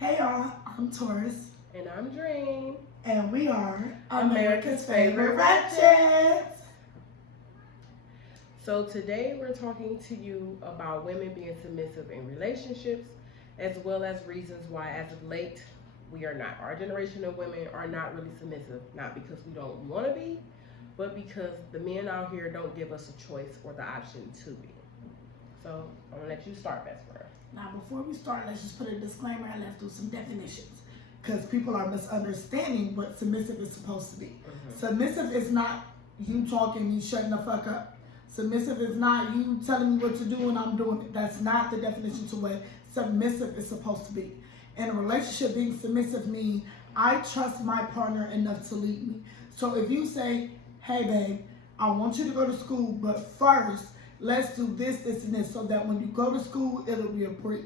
Hey y'all, I'm Taurus. And I'm Dream. And we are America's favorite Ratchets. So today we're talking to you about women being submissive in relationships, as well as reasons why as of late we are not. Our generation of women are not really submissive, not because we don't want to be, but because the men out here don't give us a choice or the option to be. So I'm going to let you start, best friend. Now before we start, let's just put a disclaimer and let's do some definitions. Because people are misunderstanding what submissive is supposed to be. Submissive is not you talking, me shutting the fuck up. Submissive is not you telling me what to do and I'm doing it. That's not the definition to what submissive is supposed to be. In a relationship, being submissive means I trust my partner enough to lead me. So if you say, hey babe, I want you to go to school, but first, let's do this, this, and this, so that when you go to school, it'll be a breeze.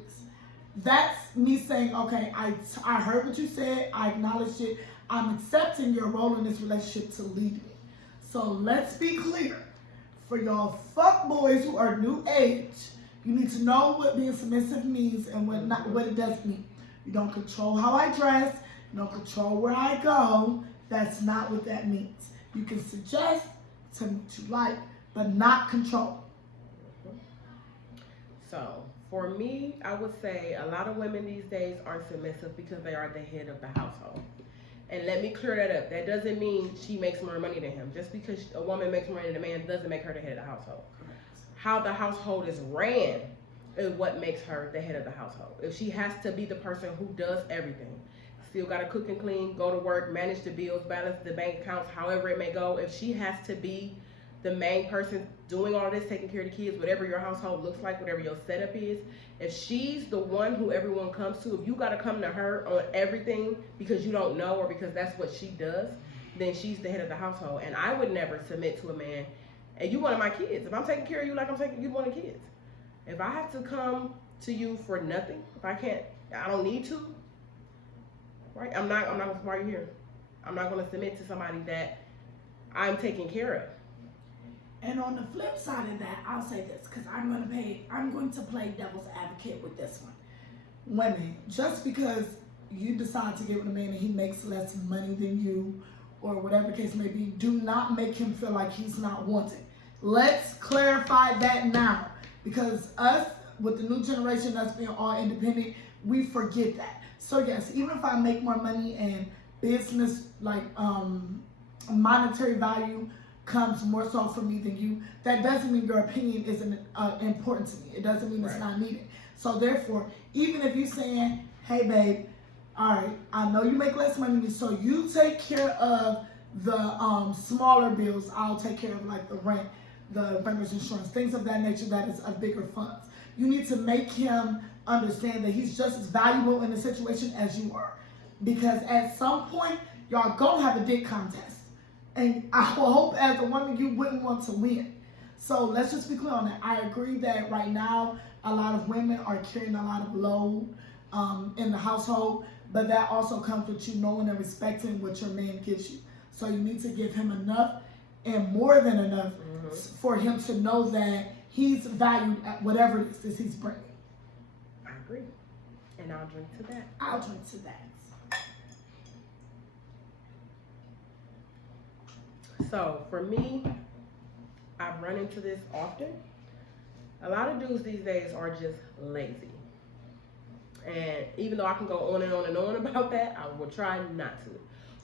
That's me saying, okay, I heard what you said, I acknowledged it, I'm accepting your role in this relationship to lead me. So let's be clear. For y'all fuck boys who are new age, you need to know what being submissive means and what it doesn't mean. You don't control how I dress, you don't control where I go. That's not what that means. You can suggest to what you like, but not control. So for me, I would say a lot of women these days aren't submissive because they are the head of the household. And let me clear that up. That doesn't mean she makes more money than him. Just because a woman makes more money than a man doesn't make her the head of the household. How the household is ran is what makes her the head of the household. If she has to be the person who does everything, still got to cook and clean, go to work, manage the bills, balance the bank accounts, however it may go, if she has to be the main person doing all this, taking care of the kids, whatever your household looks like, whatever your setup is, if she's the one who everyone comes to, if you got to come to her on everything because you don't know or because that's what she does, then she's the head of the household. And I would never submit to a man, and you one of my kids. If I'm taking care of you like I'm taking you one of the kids. If I have to come to you for nothing, if I can't, I don't need to, right? I'm not going to, why are you here? I'm not going to submit to somebody that I'm taking care of. And on the flip side of that, I'll say this, because I'm going to play devil's advocate with this one. Women, just because you decide to get with a man and he makes less money than you, or whatever the case may be, do not make him feel like he's not wanted. Let's clarify that now, because us, with the new generation, us being all independent, we forget that. So yes, even if I make more money and business, like monetary value, comes more so for me than you, that doesn't mean your opinion isn't important to me. It doesn't mean it's not needed. So therefore, even if you're saying, hey babe, all right, I know you make less money than me, so you take care of the smaller bills, I'll take care of like the rent, the renter's insurance, things of that nature that is of bigger funds. You need to make him understand that he's just as valuable in the situation as you are. Because at some point, y'all gonna have a dick contest. And I hope as a woman you wouldn't want to win. So let's just be clear on that. I agree that right now a lot of women are carrying a lot of load in the household, but that also comes with you knowing and respecting what your man gives you. So you need to give him enough and more than enough for him to know that he's valued at whatever it is that he's bringing. I agree. And I'll drink to that. I'll drink to that. So for me, I've run into this often. A lot of dudes these days are just lazy. And even though I can go on and on and on about that, I will try not to.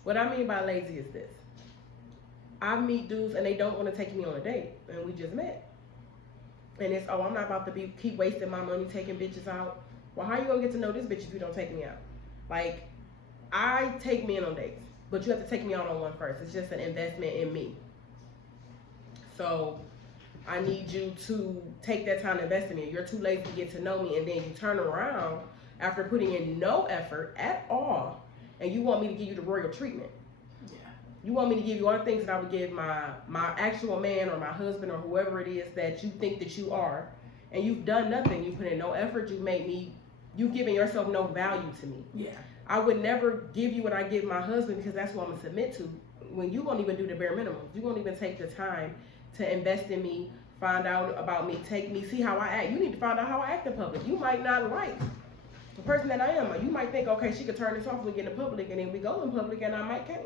What I mean by lazy is this. I meet dudes and they don't want to take me on a date, and we just met. And it's, oh, I'm not about to keep wasting my money taking bitches out. Well, how you gonna get to know this bitch if you don't take me out? Like, I take men on dates, but you have to take me out on one first. It's just an investment in me. So I need you to take that time to invest in me. You're too lazy to get to know me, and then you turn around after putting in no effort at all, and you want me to give you the royal treatment. Yeah. You want me to give you all the things that I would give my actual man or my husband or whoever it is that you think that you are, and you've done nothing. You put in no effort. You've given yourself no value to me. Yeah. I would never give you what I give my husband because that's what I'm gonna submit to. When you won't even do the bare minimum, you won't even take the time to invest in me, find out about me, take me, see how I act. You need to find out how I act in public. You might not like the person that I am. You might think, okay, she could turn this off when we get in public, and then we go in public, and I might can't.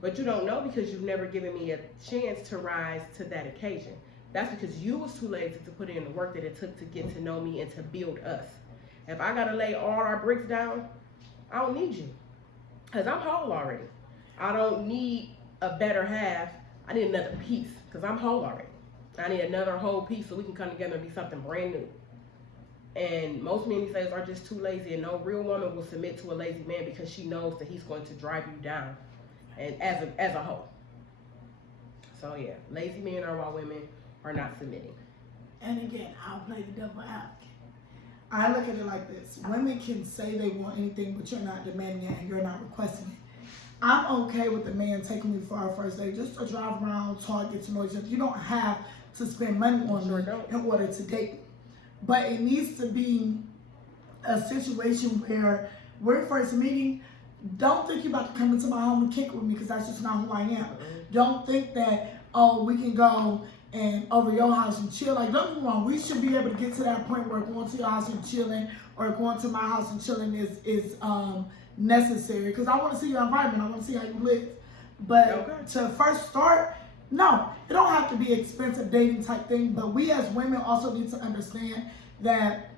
But you don't know because you've never given me a chance to rise to that occasion. That's because you was too lazy to put in the work that it took to get to know me and to build us. If I gotta lay all our bricks down, I don't need you. Because I'm whole already. I don't need a better half. I need another piece because I'm whole already. I need another whole piece so we can come together and be something brand new. And most men these days are just too lazy, and no real woman will submit to a lazy man because she knows that he's going to drive you down, and as a whole. So yeah, lazy men are why women are not submitting. And again, I'll play the devil advocate. I look at it like this. Women can say they want anything, but you're not demanding it and you're not requesting it. I'm okay with the man taking me for our first date just to drive around, talk, get to know each other. You don't have to spend money on me in order to date me. But it needs to be a situation where we're first meeting. Don't think you're about to come into my home and kick with me because that's just not who I am. Don't think that, oh, we can go and over your house and chill. Like, don't get me wrong, we should be able to get to that point where going to your house and chilling or going to my house and chilling is necessary because I want to see your environment. I want to see how you live. But to first start, no, it don't have to be expensive dating type thing. But we as women also need to understand that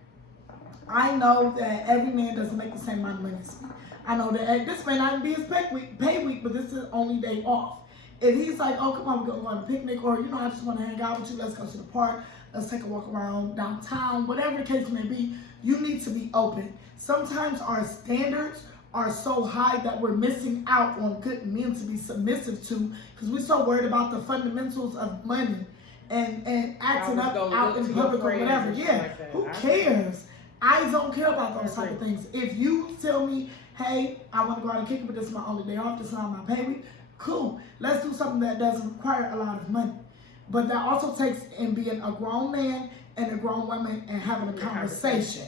I know that every man doesn't make the same amount of money as me. I know that this may not be his pay week, but this is the only day off. If he's like, oh, come on, we're going to go on a picnic, or, I just want to hang out with you, let's go to the park, let's take a walk around downtown, whatever the case may be, you need to be open. Sometimes our standards are so high that we're missing out on good men to be submissive to because we're so worried about the fundamentals of money and acting up out in public or whatever. Yeah, like who cares? I don't care about those type of things. If you tell me, hey, I want to go out and kick it, but this is my only day off, this is not my pay week, cool. Let's do something that doesn't require a lot of money. But that also takes in being a grown man and a grown woman and having a conversation.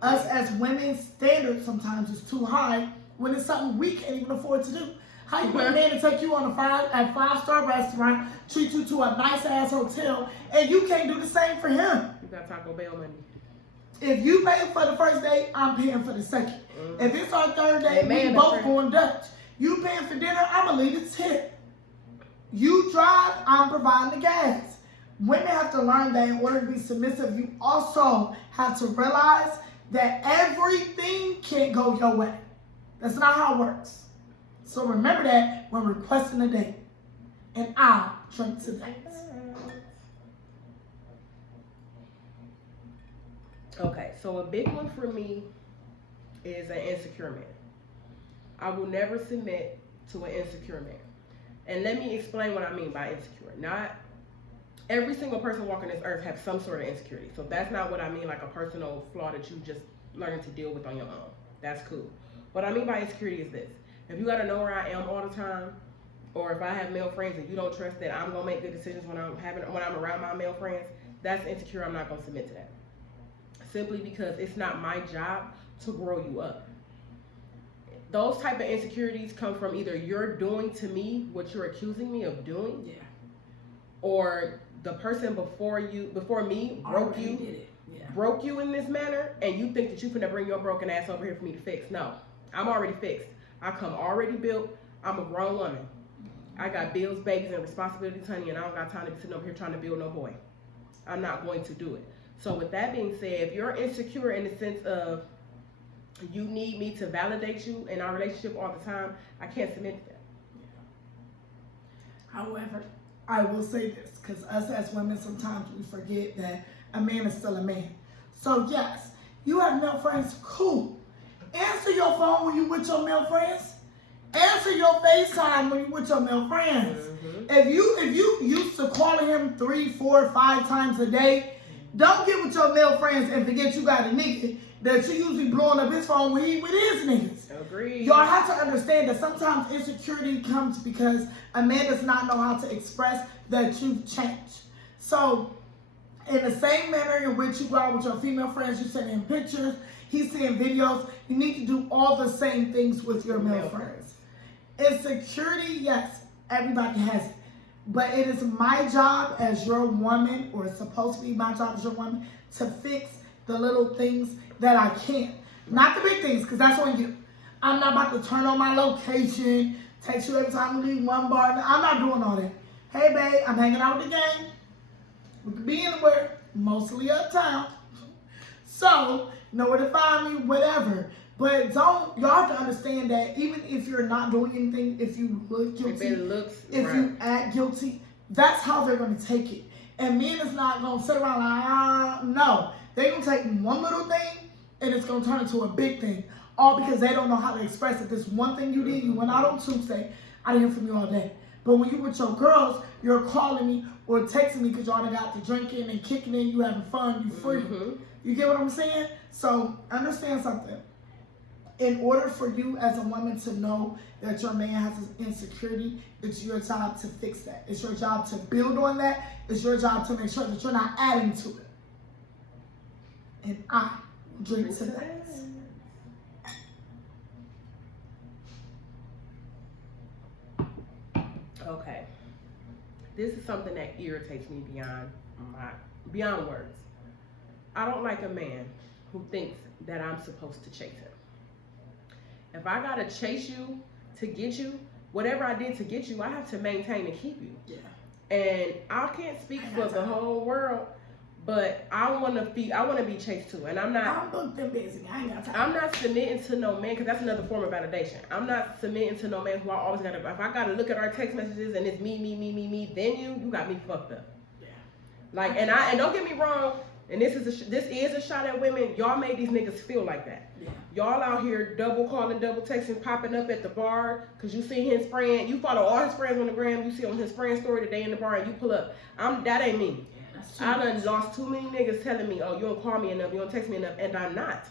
Us as women, standards sometimes is too high when it's something we can't even afford to do. How you want a man to take you on a five-star restaurant, treat you to a nice-ass hotel, and you can't do the same for him? You got Taco Bell money. If you pay for the first date, I'm paying for the second. If it's our third date, we both going Dutch. You paying for dinner, I'm going to leave the tip. You drive, I'm providing the gas. Women have to learn that in order to be submissive, you also have to realize that everything can't go your way. That's not how it works. So remember that when requesting a date. And I'll drink to that. Okay, so a big one for me is an insecure man. I will never submit to an insecure man. And let me explain what I mean by insecure. Not every single person walking this earth has some sort of insecurity. So that's not what I mean like a personal flaw that you just learning to deal with on your own. That's cool. What I mean by insecurity is this. If you gotta know where I am all the time, or if I have male friends and you don't trust that I'm gonna make good decisions when I'm around my male friends, that's insecure. I'm not gonna submit to that. Simply because it's not my job to grow you up. Those type of insecurities come from either you're doing to me what you're accusing me of doing, or the person before me broke you. Broke you in this manner, and you think that you finna bring your broken ass over here for me to fix. No, I'm already fixed. I come already built. I'm a grown woman. I got bills, babies, and responsibilities, honey, and I don't got time to be sitting over here trying to build no boy. I'm not going to do it. So with that being said, if you're insecure in the sense of you need me to validate you in our relationship all the time, I can't submit to that. However, I will say this, because us as women, sometimes we forget that a man is still a man. So yes, you have male friends, cool. Answer your phone when you with your male friends. Answer your FaceTime when you with your male friends. If you used to calling him 3, 4, 5 times a day, don't get with your male friends and forget you got a nigga that you usually blowing up his phone when he with his niggas. Agreed. Y'all have to understand that sometimes insecurity comes because a man does not know how to express that you've changed. So in the same manner in which you go out with your female friends, you send him pictures, he's seeing videos, you need to do all the same things with your male friends. Insecurity, yes, everybody has it. But it is my job as your woman, or it's supposed to be my job as your woman, to fix the little things that I can't. Not the big things, because that's on you. I'm not about to turn on my location, text you every time we leave one bar. I'm not doing all that. Hey, babe, I'm hanging out with the gang. We could be anywhere, mostly uptown. So, know where to find me, whatever. But y'all have to understand that even if you're not doing anything, if you look guilty, if you act guilty, that's how they're going to take it. And men is not going to sit around like, no. They're going to take one little thing and it's going to turn into a big thing. All because they don't know how to express it. This one thing you did, you went out on Tuesday, I didn't hear from you all day. But when you with your girls, you're calling me or texting me because y'all done got to drinking and kicking in, you having fun, you free. You get what I'm saying? So understand something. In order for you as a woman to know that your man has an insecurity, it's your job to fix that. It's your job to build on that. It's your job to make sure that you're not adding to it. And I drink to that. Okay. This is something that irritates me beyond words. I don't like a man who thinks that I'm supposed to chase him. If I gotta chase you to get you, whatever I did to get you, I have to maintain and keep you. Yeah. And I can't speak for the whole world, but I wanna be chased too. And I'm booked and busy. I ain't got time. I'm not submitting to no man, because that's another form of validation. I'm not submitting to no man who I always gotta. If I gotta look at our text messages and it's me, then you got me fucked up. Yeah. Like, and don't get me wrong. And this is a shot at women. Y'all made these niggas feel like that. Yeah. Y'all out here double calling, double texting, popping up at the bar because you see his friend. You follow all his friends on the gram. You see on his friend story today in the bar and you pull up. That ain't me. I done lost too many niggas telling me, oh, you don't call me enough, you don't text me enough, and I'm not.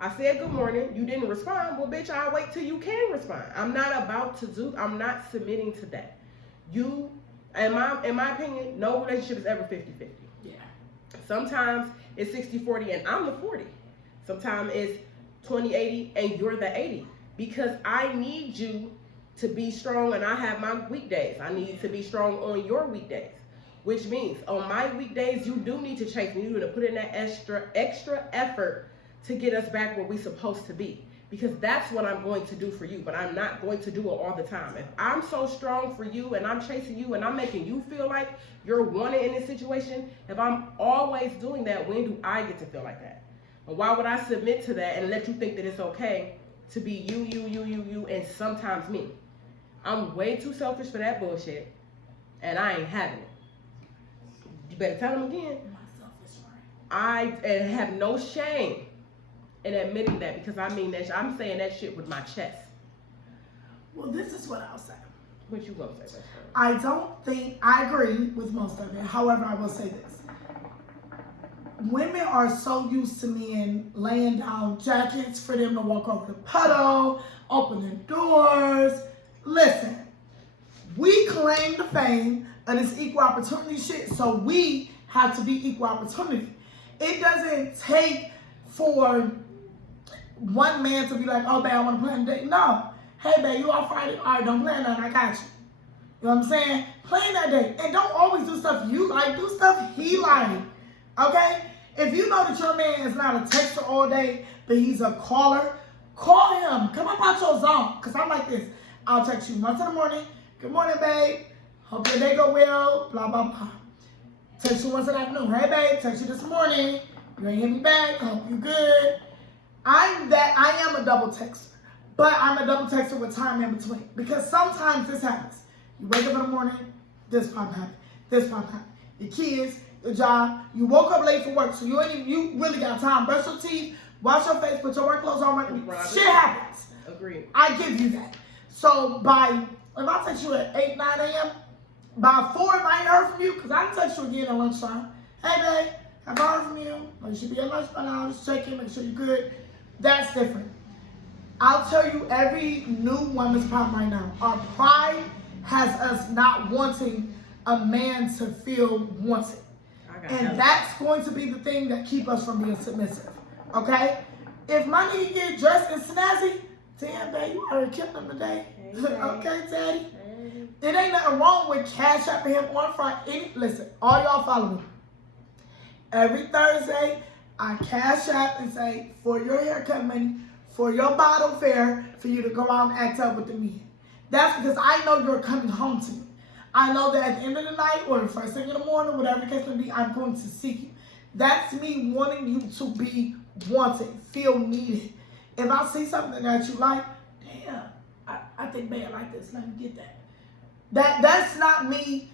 I said good morning, you didn't respond. Well, bitch, I'll wait till you can respond. I'm not submitting to that. You, in my opinion, no relationship is ever 50-50. Yeah. Sometimes it's 60-40 and I'm the 40. Sometimes it's 20-80 and you're the 80. Because I need you to be strong and I have my weekdays. I need to be strong on your weekdays. Which means on my weekdays, you do need to chase me. You need to put in that extra effort to get us back where we're supposed to be. Because that's what I'm going to do for you, but I'm not going to do it all the time. If I'm so strong for you and I'm chasing you and I'm making you feel like you're wanted in this situation, if I'm always doing that, when do I get to feel like that? And why would I submit to that and let you think that it's okay to be you, and sometimes me? I'm way too selfish for that bullshit, and I ain't having it. You better tell them again. I have no shame in admitting that, because I mean that. I'm saying that shit with my chest. Well, this is what I'll say. What you gonna say, best friend? I agree with most of it. However, I will say this. Women are so used to men laying down jackets for them to walk over the puddle, opening doors. Listen, we claim the fame of this equal opportunity shit, so we have to be equal opportunity. It doesn't take for one man to be like, oh, babe, I want to plan a date. No. Hey, babe, you off Friday? All right, don't plan nothing. I got you. You know what I'm saying? Plan that date. And don't always do stuff you like. Do stuff he like. Okay? If you know that your man is not a texter all day, but he's a caller, call him. Come up out your zone. Because I'm like this. I'll text you once in the morning. Good morning, babe. Hope your day go well. Blah, blah, blah. Text you once in the afternoon. Hey, babe. Text you this morning. You ain't hit me back. Hope you good. I am a double texter. But I'm a double texter with time in between. Because sometimes this happens. You wake up in the morning, this problem happened. This problem happened. Your kids, your job. You woke up late for work, so you really got time. Brush your teeth, wash your face, put your work clothes on. Shit happens. Agreed. I give you that. So if I text you at 8, 9 a.m., by 4, if I ain't heard from you, because I can text you again at lunchtime. Hey, babe, have I heard from you? Well, you should be at lunch by now. Just check in, make sure you're good. That's different. I'll tell you every new woman's problem right now. Our pride has us not wanting a man to feel wanted. And that's going to be the thing that keep us from being submissive. Okay? If my nigga get dressed and snazzy, damn, babe, you already killed him today. Hey, okay, daddy? Hey. It ain't nothing wrong with cash apping him on Friday. Listen, all y'all follow me. Every Thursday I cash out and say, for your haircut money, for your bottle fare, for you to go out and act up with the men. That's because I know you're coming home to me. I know that at the end of the night or the first thing in the morning, whatever the case may be, I'm going to seek you. That's me wanting you to be wanted, feel needed. If I see something that you like, damn, I think man like this, let me get that. That's not me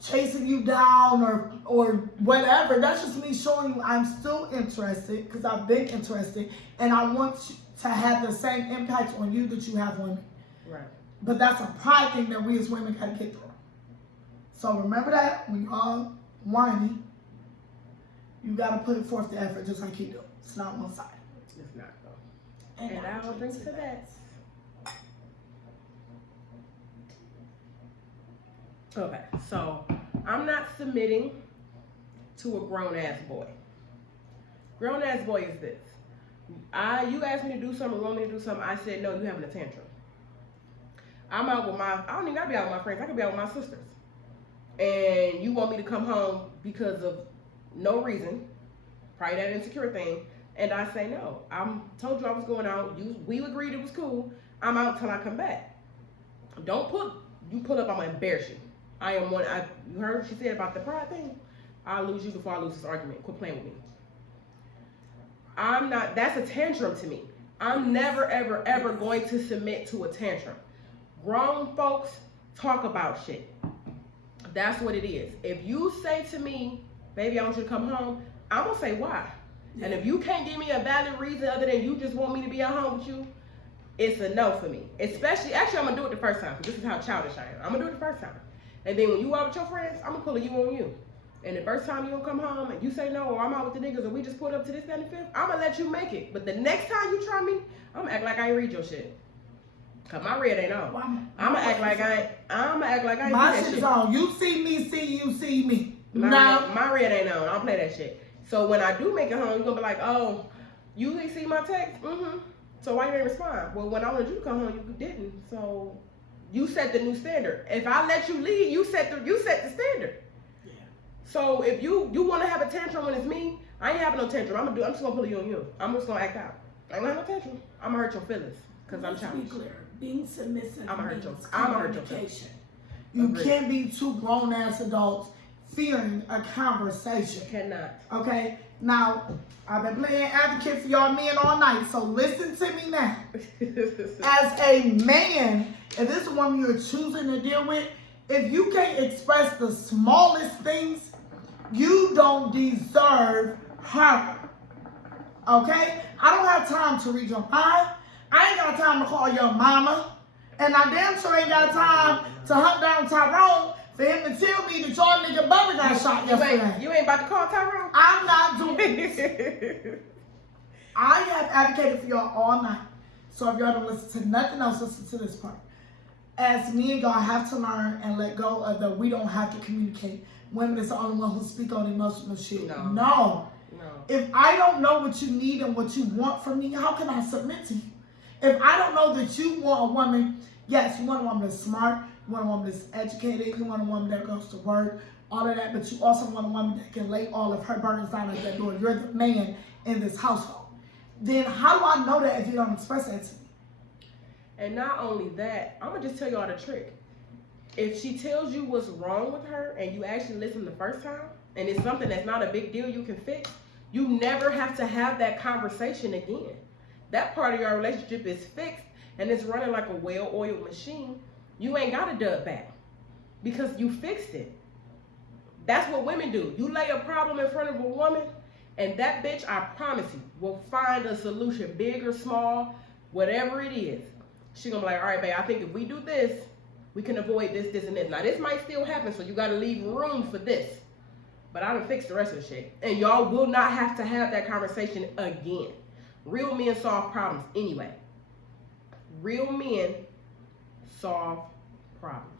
chasing you down or whatever. That's just me showing you I'm still interested because I've been interested and I want to have the same impact on you that you have on me. Right. But that's a pride thing that we as women gotta get through. So remember that when y'all whiny, you gotta put forth the effort just like you do. It's not one sided. It's not though. And I don't think to that. Okay, so I'm not submitting to a grown-ass boy. Grown-ass boy is this. You asked me to do something, want me to do something, I said, no, you having a tantrum. I'm out with I don't even gotta be out with my friends, I could be out with my sisters. And you want me to come home because of no reason, probably that insecure thing, and I say no. I told you I was going out, we agreed it was cool, I'm out till I come back. You pull up, I'm gonna embarrass you. You heard what she said about the pride thing? I'll lose you before I lose this argument. Quit playing with me. That's a tantrum to me. I'm never, ever, ever going to submit to a tantrum. Grown folks talk about shit. That's what it is. If you say to me, baby, I want you to come home, I'm going to say why. And if you can't give me a valid reason other than you just want me to be at home with you, it's a no for me. Actually, I'm going to do it the first time. This is how childish I am. I'm going to do it the first time. And then when you out with your friends, I'm going to pull a you on you. And the first time you don't come home and you say no, or I'm out with the niggas and we just pulled up to this, that, and the fifth, I'm going to let you make it. But the next time you try me, I'm going to act like I ain't read your shit. Because my red ain't on. I'm going to act like I ain't my see that shit shit. is on. You see me, you see me. My red ain't on. I don't play that shit. So when I do make it home, you're going to be like, oh, you ain't see my text? Mm-hmm. So why you ain't respond? Well, when I wanted you to come home, you didn't. So you set the new standard. If I let you leave, you set the standard. Yeah. So if you want to have a tantrum when it's me, I ain't having no tantrum. I'm just gonna pull you on you. I'm just gonna act out. I ain't gonna have no tantrum. I'm gonna hurt your feelings because I'm childish. Let's be clear. Being submissive. I'm gonna hurt your feelings. You can't be two grown ass adults fearing a conversation. You cannot. Okay. Now, I've been playing advocate for y'all men all night, so listen to me now. As a man, if this is a woman you're choosing to deal with, if you can't express the smallest things, you don't deserve her. Okay? I don't have time to read your mind. I ain't got time to call your mama. And I damn sure ain't got time to hunt down Tyrone for him to tell me that y'all nigga brother got shot yesterday. You ain't about to call Tyrone? I'm not doing this. I have advocated for y'all all night. So if y'all don't listen to nothing else, listen to this part. As me and y'all have to learn and let go of the we don't have to communicate. Women is the only one who speak on emotional shit. No. If I don't know what you need and what you want from me, how can I submit to you? If I don't know that you want a woman, yes, you want a woman that's smart, you want a woman that's educated, you want a woman that goes to work, all of that, but you also want a woman that can lay all of her burdens down at that door. You're the man in this household. Then how do I know that if you don't express that to me? And not only that, I'm going to just tell y'all the trick. If she tells you what's wrong with her and you actually listen the first time, and it's something that's not a big deal you can fix, you never have to have that conversation again. That part of your relationship is fixed and it's running like a well-oiled machine. You ain't got to dub back because you fixed it. That's what women do. You lay a problem in front of a woman and that bitch, I promise you, will find a solution, big or small, whatever it is. She gonna be like, all right, babe, I think if we do this, we can avoid this, this, and this. Now, this might still happen, so you got to leave room for this. But I done fixed the rest of the shit. And y'all will not have to have that conversation again. Real men solve problems anyway. Real men solve problems.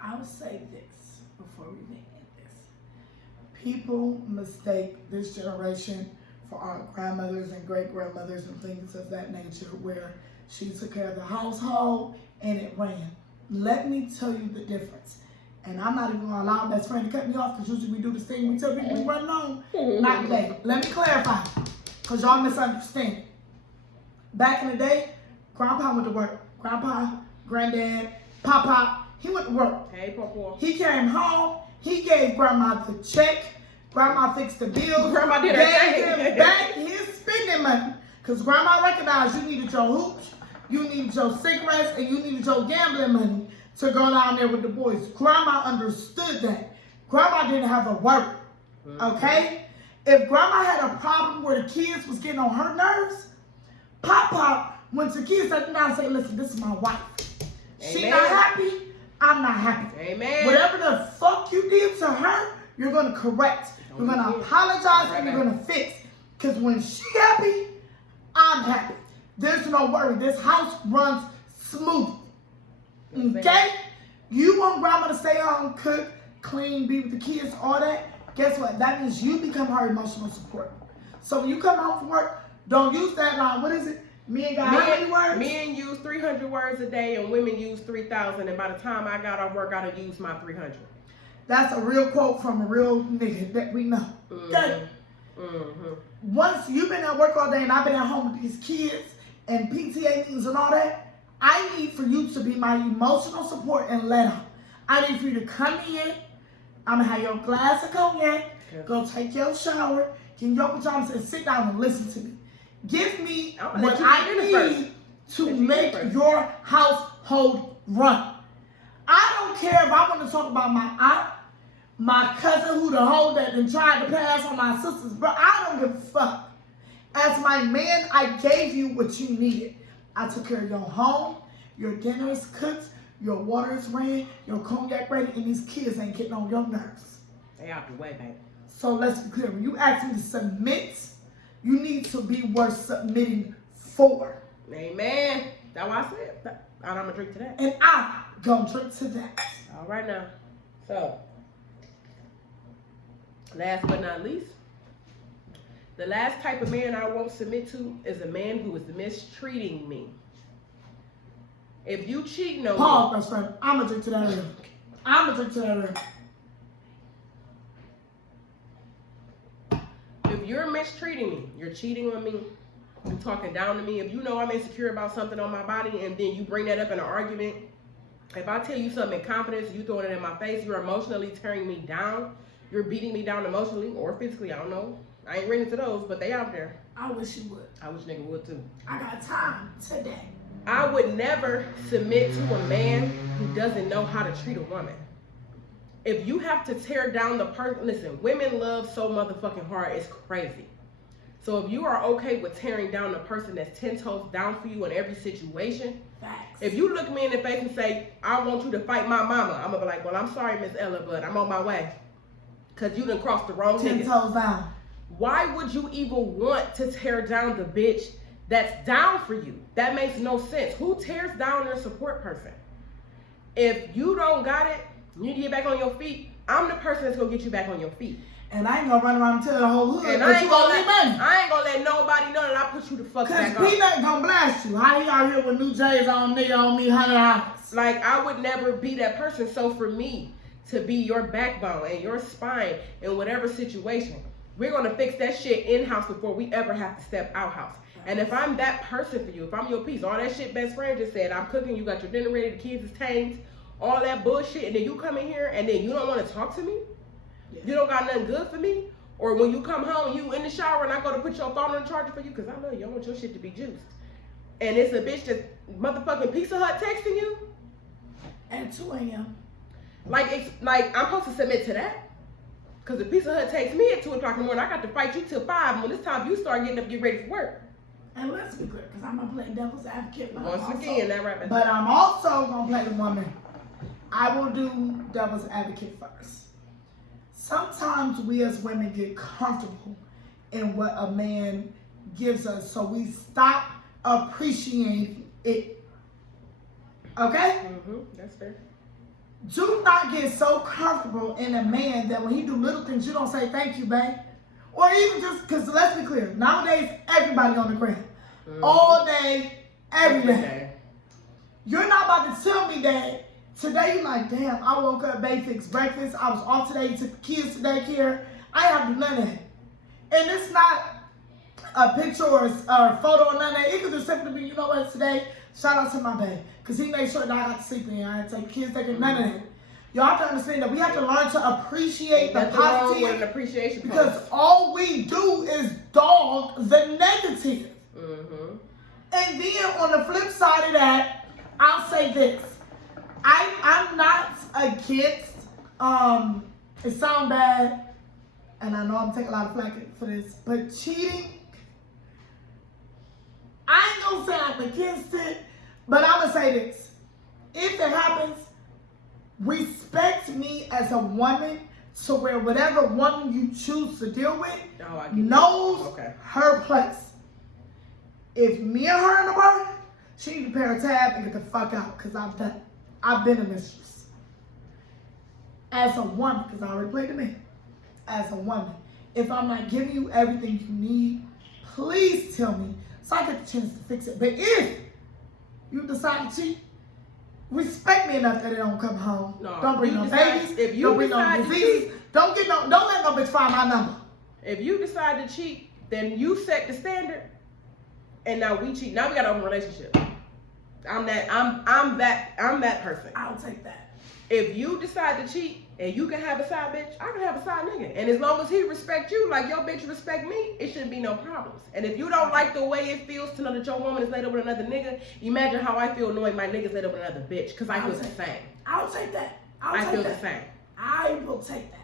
I would say this before we end this. People mistake this generation for our grandmothers and great-grandmothers and things of that nature where she took care of the household and it ran. Let me tell you the difference. And I'm not even going to allow my best friend to cut me off because usually we do this thing. We tell people we running on. Not today. Let me clarify because y'all misunderstand. Back in the day, Grandpa went to work. Grandpa, Granddad, Papa, he went to work. Hey, Papa. He came home. He gave Grandma the check. Grandma fixed the bills. Grandma did her gave thing. him back his spending money. Because Grandma recognized you needed your hoops, you needed your cigarettes, and you needed your gambling money to go down there with the boys. Grandma understood that. Grandma didn't have a worry, okay? If Grandma had a problem where the kids was getting on her nerves, Pop went to the kids down and said, listen, this is my wife. She not happy, I'm not happy. Amen. Whatever the fuck you did to her, you're going to correct. You're going to apologize and you're going to fix. Because when she happy, I'm happy. There's no worry. This house runs smooth. Okay? You want Grandma to stay home, cook, clean, be with the kids, all that. Guess what? That means you become her emotional support. So when you come home from work, don't use that line. What is it? Men got how many words? Men use 300 words a day and women use 3,000. And by the time I got off work, I done used my 300. That's a real quote from a real nigga that we know. Okay? Once you've been at work all day and I've been at home with these kids and PTA meetings and all that, I need for you to be my emotional support and let out. I need for you to come in. I'm going to have your glass of cognac. Go take your shower. Get in your pajamas and sit down and listen to me. Give me what I need to make your household run. I don't care if I want to talk about my aunt, my cousin who the hoe that then tried to pass on my sisters, but I don't give a fuck. As my man, I gave you what you needed. I took care of your home, your dinner is cooked, your water is ran, your cognac ready, and these kids ain't getting on your nerves. They out the way, baby. So let's be clear. When you ask me to submit, you need to be worth submitting for. Amen. That's why I said, I'm going to drink to that. And I'm going to drink to that. All right now. So, last but not least, the last type of man I won't submit to is a man who is mistreating me. If you cheating on me. Pause, best friend. I'm going to drink to that later. I'm going to drink to that later. If you're mistreating me, you're cheating on me, you're talking down to me, if you know I'm insecure about something on my body and then you bring that up in an argument, if I tell you something in confidence, you throwing it in my face, you're emotionally tearing me down, you're beating me down emotionally or physically, I don't know. I ain't reading to those, but they out there. I wish you would. I wish nigga would too. I got time today. I would never submit to a man who doesn't know how to treat a woman. If you have to tear down the person, listen, women love so motherfucking hard, it's crazy. So if you are okay with tearing down the person that's 10 toes down for you in every situation, facts. If you look me in the face and say, I want you to fight my mama, I'm gonna be like, well, I'm sorry, Miss Ella, but I'm on my way. Cause you done crossed the wrong 10 nigga. toes down. Why would you even want to tear down the bitch that's down for you? That makes no sense. Who tears down their support person? If you don't got it, you need to get back on your feet. I'm the person that's gonna get you back on your feet. And I ain't gonna run around and tell the whole hood And that you owe me money. I ain't gonna let nobody know that I put you the fuck back on. Cause Peanut gonna blast you. How he out here with new J's on, nigga on me $100. Like, I would never be that person. So for me to be your backbone and your spine in whatever situation, we're gonna fix that shit in-house before we ever have to step out-house. And if I'm that person for you, if I'm your piece, all that shit best friend just said, I'm cooking, you got your dinner ready, the kids is tamed, all that bullshit, and then you come in here and then you don't want to talk to me? Yeah. You don't got nothing good for me? Or when you come home, you in the shower and I go to put your phone on the charger for you because I know you. I want your shit to be juiced. And it's a bitch that's motherfucking Pizza Hut texting you? At 2 a.m. Like, it's like I'm supposed to submit to that? Because if Pizza Hut takes me at 2 o'clock in the morning, I got to fight you till 5. When it's time you start getting up, get ready for work. And let's be clear, because I'm going to play devil's advocate. Once again, that right. But I'm also going to play the woman. I will do devil's advocate first. Sometimes we as women get comfortable in what a man gives us, so we stop appreciating it. Okay? That's fair. Do not get so comfortable in a man that when he do little things, you don't say thank you, babe. Or even just, because let's be clear, nowadays, everybody on the ground. All day, every day. You're not about to tell me that Today, you like, damn, I woke up, babe fixed breakfast. I was off today, took the kids to daycare. I have to do none of that. And it's not a picture or a photo or none of that. It could just simply be, you know what, today, shout out to my babe. Because he made sure that I got to sleep in. I didn't take kids, taking none of that. Y'all have to understand that we have to learn to appreciate the positive. With an appreciation because post. all we do is dog the negative. Mm-hmm. And then on the flip side of that, I'll say this. I'm not against, it sounds bad, and I know I'm taking a lot of flack for this, but cheating, I ain't gonna say I'm against it, but I'm gonna say this. If it happens, respect me as a woman to where whatever woman you choose to deal with knows her place. If me and her in the bar, she need to pay her tab and get the fuck out, because I've been a mistress. As a woman, because I already played the man. As a woman, if I'm not giving you everything you need, please tell me so I get the chance to fix it. But if you decide to cheat, respect me enough that it don't come home. No, don't bring no babies. Don't bring no diseases. Don't let no bitch find my number. If you decide to cheat, then you set the standard, and now we cheat. Now we got our own relationship. I'm that person. I'll take that. If you decide to cheat and you can have a side bitch, I can have a side nigga. And as long as he respect you like your bitch respect me, it shouldn't be no problems. And if you don't like the way it feels to know that your woman is laid up with another nigga, imagine how I feel knowing my nigga's laid up with another bitch. Because I feel the same. I'll take that. I feel the same. I will take that.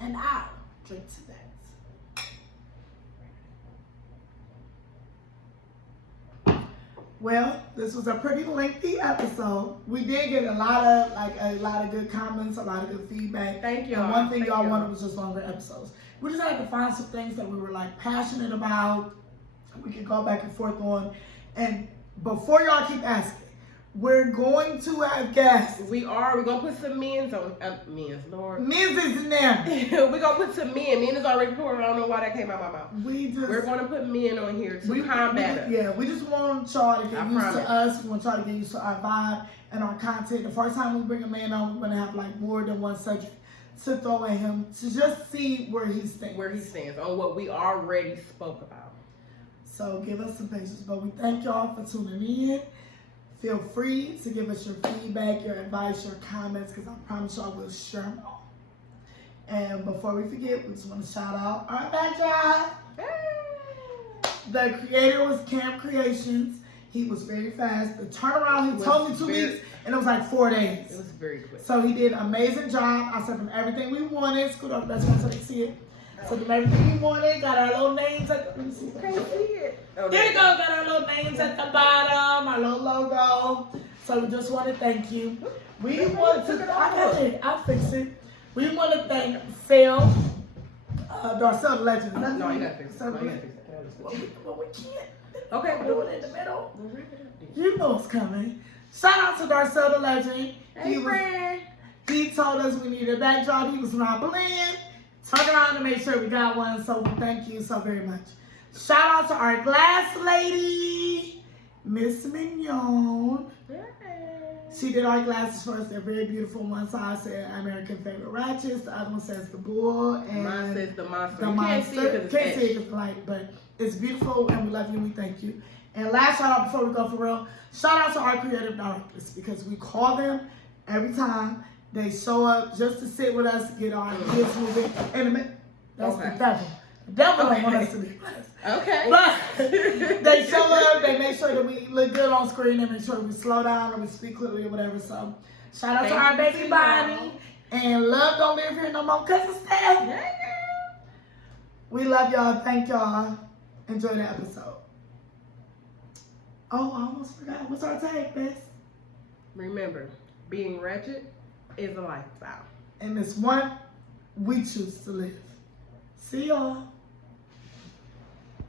And I'll drink to that. Well, this was a pretty lengthy episode. We did get a lot of good comments, a lot of good feedback. Thank you. And one thing y'all wanted was just longer episodes. We just had to find some things that we were like passionate about. We could go back and forth on. And before y'all keep asking, we're going to have guests. We're gonna put some men's on Lord. Men's is in there. We're gonna put some men. Men is already recorded. I don't know why that came out of my mouth. We're gonna put men on here to combat us. Yeah, we just want y'all to get used to us. We want y'all to get used to our vibe and our content. The first time we bring a man on, we're gonna have like more than one subject to throw at him to just see where he stands. Where he stands on what we already spoke about. So give us some patience. But we thank y'all for tuning in. Feel free to give us your feedback, your advice, your comments, because I promise y'all we'll share them all. And before we forget, we just want to shout out our backdrop. The creator was Camp Creations. He was very fast. The turnaround, he told me 2 weeks, and it was like 4 days. It was very quick. So he did an amazing job. I sent him everything we wanted. Scoot up, that's one so they see it. Sent him everything we wanted. Got our little names at the, let me see. Can't see it. Oh, there you go. Got our little names at the bottom, our little logo. So we just want to thank you. We want to, I'll fix it. We want to thank Phil, Darcel the Legend. No, you got to fix it. Well, we can't. Okay, we'll do it in the middle. You know what's coming. Shout out to Darcel the Legend. He told us we needed a backdrop. He was not blend. Turn around to make sure we got one. So thank you so very much. Shout out to our glass lady, Miss Mignon. She did our glasses for us. They're very beautiful. One side said American favorite Ratchets. The other one says the bull. And mine says the monster. The monster. Can't see it because light, but it's beautiful and we love you and we thank you. And last shout out before we go for real, shout out to our creative directors because we call them every time. They show up just to sit with us, get our kids moving. That's the devil. The devil don't want us to be blessed. Okay. But they show up, they make sure that we look good on screen, they make sure we slow down or we speak clearly or whatever. So shout out to our baby Bonnie. And love don't live here no more because of Steph. We love y'all. Thank y'all. Enjoy the episode. Oh, I almost forgot. What's our tag, Bess? Remember, being ratchet is a lifestyle. And it's one we choose to live. See y'all.